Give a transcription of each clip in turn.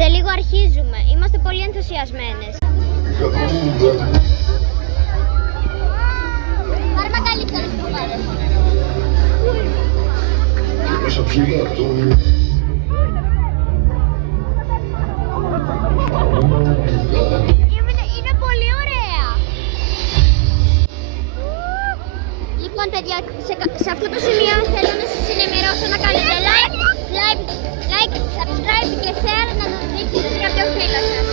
Σε λίγο αρχίζουμε. Είμαστε πολύ ενθουσιασμένες. Πάρε καλύτερα στο πάρε. Είναι πολύ ωραία. Λοιπόν παιδιά, σε αυτό το σημείο θέλω να σας ενημερώσω να κάνετε like, subscribe και share, να το δείξετε σε κάποιο φίλο σας.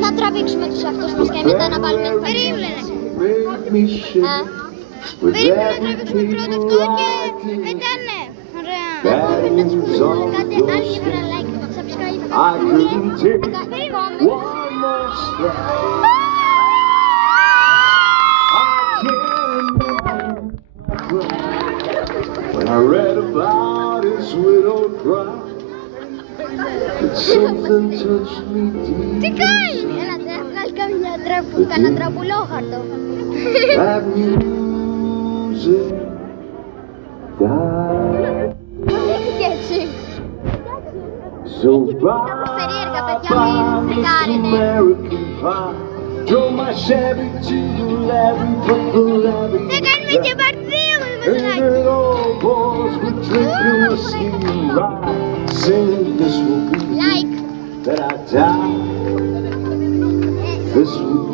Να τραβήξουμε τους αυτούς μας και μετά να βάλουμε το περίμενε. Περίμενε να τραβήξουμε πρώτα αυτό και μετά ναι. Ωραία. Να τους πούμε κάτι άλλη φορά like, subscribe και When I read about his widow cry, something touched me deep. Τι κάνει! Έλα, θα βγάλει κανένα τραπουλόχαρτο. That music died. Και έτσι. So περίεργα, παιδιά, bye, μην Miss κάνετε. American Pie. Drove my Chevy to the levee, put the levee Θα κάνουμε και παρτίδα με and μασάκι. the old boys were drinking whiskey and rye, singing this will be Like. that I die. This will